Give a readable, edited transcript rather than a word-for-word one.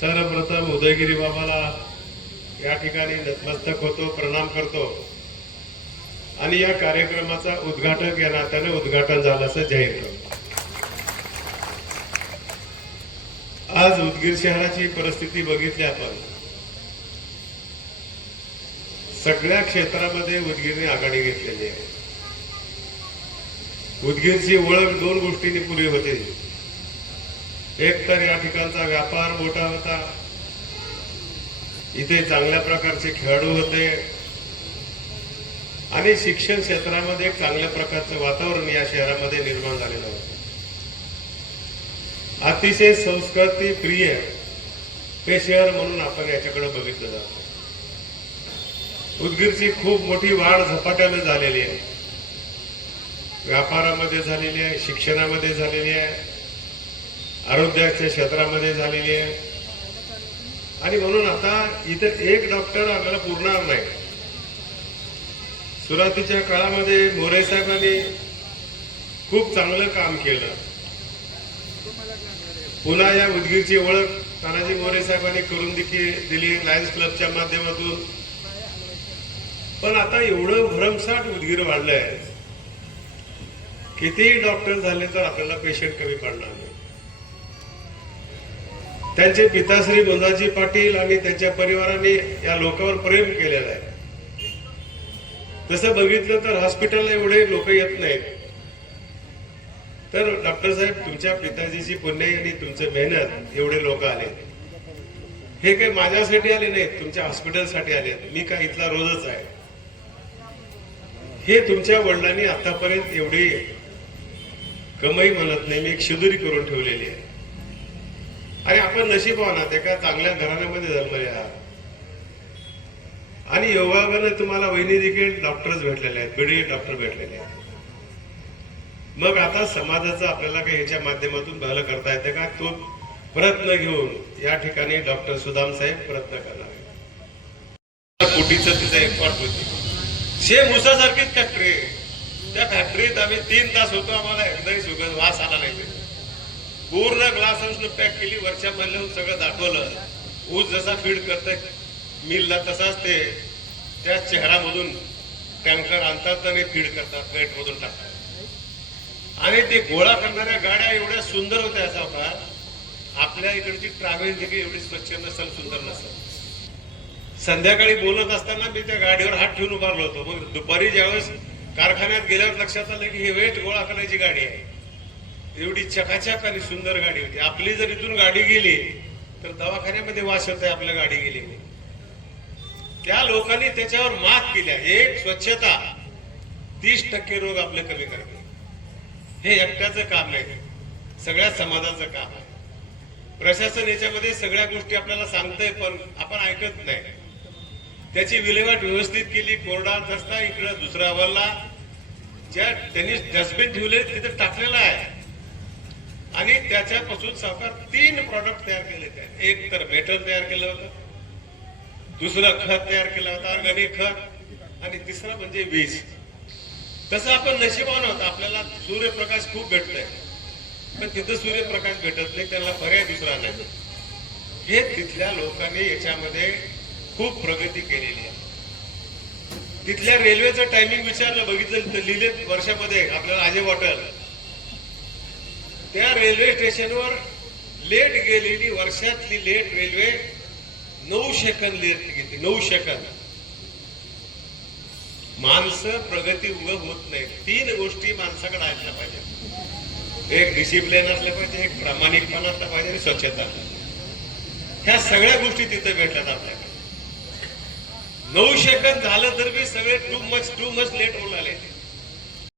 सर्वप्रथम उदयगिरी बाबाला या ठिकाणी नतमस्तक होतो, प्रणाम करतो आणि या कार्यक्रमाचा उद्घाटक या नात्याने उद्घाटन झालं असं जाहीर करतो। आज उदगीर शहराची परिस्थिती बघितली आपण, सगळ्या क्षेत्रामध्ये उदगीरने आघाडी घेतलेली आहे। उदगीरची ओळख दोन गोष्टींनी पुरी होते, एक तर या ठिकाणचा व्यापार मोठा होता, इथे चांगल्या प्रकारचे खेळाडू होते आणि शिक्षण क्षेत्रामध्ये एक चांगल्या प्रकारचं वातावरण या शहरामध्ये निर्माण झालेलं होतं। अतिशय संस्कृती प्रिय हे शहर म्हणून आपण याच्याकडे बघितलं जातं। उदगीरची खूप मोठी वाढ झपाट्याने झालेली आहे, व्यापारामध्ये झालेली आहे, शिक्षणामध्ये झालेली आहे, आरोग्याच्या क्षेत्रामध्ये झालेली आहे आणि म्हणून आता इथे एक डॉक्टर आम्हाला पुरणार नाही। सुरुवातीच्या काळामध्ये मोरे साहेबांनी खूप चांगलं काम केलं, पुन्हा या उदगीरची ओळख तानाजी मोरे साहेबांनी करून दिली लायन्स क्लबच्या माध्यमातून। पण आता एवढं भरमसाठ उदगीर वाढलंय, कितीही डॉक्टर झाले तर आपल्याला पेशंट कमी पडणार नाही। त्यांचे पिताश्री गोंदाजी पाटील आणि त्यांच्या परिवाराने या लोकांवर प्रेम केलेलं आहे। तसं बघितलं तर हॉस्पिटलला एवढे लोक येत नाहीत, तर डॉक्टर साहेब तुमच्या पिताजीची पुण्य आणि तुमचं मेहनत एवढे लोक आले, हे काही माझ्यासाठी आले नाहीत, तुमच्या हॉस्पिटलसाठी आले। मी काय इथला रोजच आहे, हे तुमच्या वडिलांनी आतापर्यंत एवढी कमाई म्हणत नाही, मी एक शिदुरी करून ठेवलेली आहे आणि आपण नशीबवान आहात, एका चांगल्या घराण्यामध्ये जन्मले आहात आणि योगाने तुम्हाला वहिनी देखील डॉक्टर्स भेटलेले आहेत, बीडी डॉक्टर भेटलेले आहेत। मग आता समाजाचं आपल्याला काही याच्या माध्यमातून भलं करता येते का, तो प्रयत्न घेऊन या ठिकाणी डॉक्टर सुदाम साहेब प्रयत्न करणार आहे। कोटीचं तिचं एक्सपर्ट होती, सेम उसासारखीच फॅक्टरी, त्या फॅक्टरीत आम्ही 3 तास होतो, आम्हाला एकदाही सुगंध वास आला नाही। पूर्ण ग्लास हाऊसनं पॅक केली, वरच्या मधलं सगळं दाखवलं, ऊस जसा फीड करतंय मिलला तसाच ते त्या चेहरामधून टँकर आणतात आणि फीड करतात, वेट मधून टाकतात आणि ते गोळा करणाऱ्या गाड्या एवढ्या सुंदर होत्या, असा होता आपल्या इकडची ट्रॅव्हल देखील एवढी स्वच्छ नसेल, सुंदर नसेल। संध्याकाळी बोलत असताना मी त्या गाडीवर हात ठेवून उभारलो होतो, मग दुपारी ज्यावेळेस कारखान्यात गेल्यावर लक्षात आलं की हे वेट गोळा करण्याची गाडी आहे, एवढी चकाचक आणि सुंदर गाडी होती। आपली जर इथून गाडी गेली तर दवाखान्यामध्ये वास होत आहे आपल्या गाडी गेली। त्या लोकांनी त्याच्यावर मात केल्या, एक स्वच्छता 30% रोग आपले कमी करणे, हे एकट्याचं काम नाही, सगळ्या समाजाचं काम आहे। प्रशासन याच्यामध्ये सगळ्या गोष्टी आपल्याला सांगतंय, पण आपण ऐकत नाही। त्याची विल्हेवाट व्यवस्थित केली, कोरडा रस्ता इकडं दुसरा वरला, ज्या त्यांनी डस्टबिन ठेवले तिथे टाकलेला आहे आणि त्याच्यापासून सावकार 3 प्रॉडक्ट तयार केले। एक तर मेटल तयार केलं होतं, दुसरं खत तयार केलं होतं ऑर्गॅनिक खत, आणि तिसरं म्हणजे वीज। तसं आपण नशिबान आहोत, आपल्याला सूर्यप्रकाश खूप भेटतोय, पण तिथं सूर्यप्रकाश भेटत नाही, त्याला पर्याय दुसरा नाही। हे तिथल्या लोकांनी याच्यामध्ये खूप प्रगती केलेली आहे। तिथल्या रेल्वेचं टायमिंग विचारलं, बघितलं तर लिहिले वर्षामध्ये आपल्याला आजे वॉटर, त्या रेल्वे स्टेशनवर लेट गेलेली वर्षातली लेट रेल्वे 9 सेकंद लेट गेली, 9 सेकंद। माणसं प्रगती उगम होत नाही, 3 गोष्टी माणसाकडे असल्या पाहिजे, एक डिसिप्लिन असलं पाहिजे, एक प्रामाणिकपणा असला पाहिजे आणि स्वच्छता। ह्या सगळ्या गोष्टी तिथे भेटल्यात आपल्याकडे। 9 सेकंद झालं तर मी सगळे टू मच लेट होऊन आले।